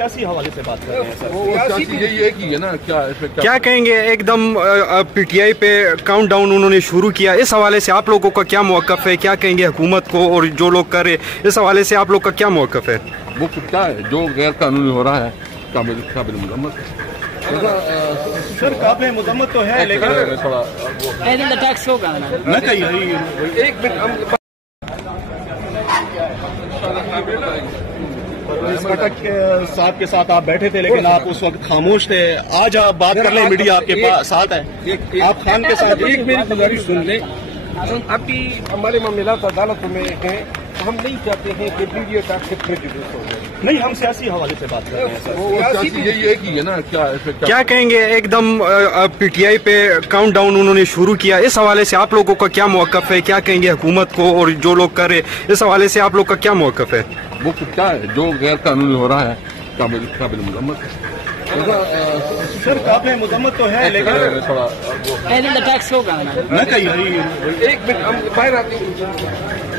سیاسی حوالے سے بات کر رہے ہیں سر. سیاسی یہی ہے کہ نا کیا کہیں گے؟ ایک دم پی ٹی آئی پہ کاؤنٹ ڈاؤن انہوں نے شروع کیا، اس حوالے سے آپ لوگوں کا کیا موقف ہے؟ کیا کہیں گے حکومت کو اور جو لوگ کر رہے اس حوالے سے آپ لوگ کا کیا موقف ہے؟ وہ کیا ہے جو غیر قانونی ہو رہا ہے قابل مذمت سر. قابل مذمت تو ہے لیکن تھوڑا ٹیکس ہوگا نہ کہیے. ایک منٹ پرویز خٹک صاحب کے ساتھ آپ بیٹھے تھے لیکن آپ اس وقت خاموش تھے. آج آپ بات کر لیں، میڈیا آپ کے ساتھ ہے. آپ خان کے ساتھ ایک میری گزارش سن لیں. ابھی ہمارے معاملات عدالتوں میں ہیں، ہم نہیں چاہتے ہیں کہ میڈیا کا پریجوڈس ہو جائے. نہیں، ہم سیاسی حوالے سے بات کر رہے ہیں سر. یہی ہے کہ نا کیا کہیں گے؟ ایک دم پی ٹی آئی پہ کاؤنٹ ڈاؤن انہوں نے شروع کیا، اس حوالے سے آپ لوگوں کا کیا موقف ہے؟ کیا کہیں گے حکومت کو اور جو لوگ کر رہے اس حوالے سے آپ لوگ کا کیا موقف ہے؟ وہ کیا ہے جو غیر قانونی ہو رہا ہے قابل مذمت سر. قابل مذمت تو ہے لیکن تھوڑا ٹیکس ہوگا نہ کہیے. ایک منٹ ہم باہر آتے ہیں.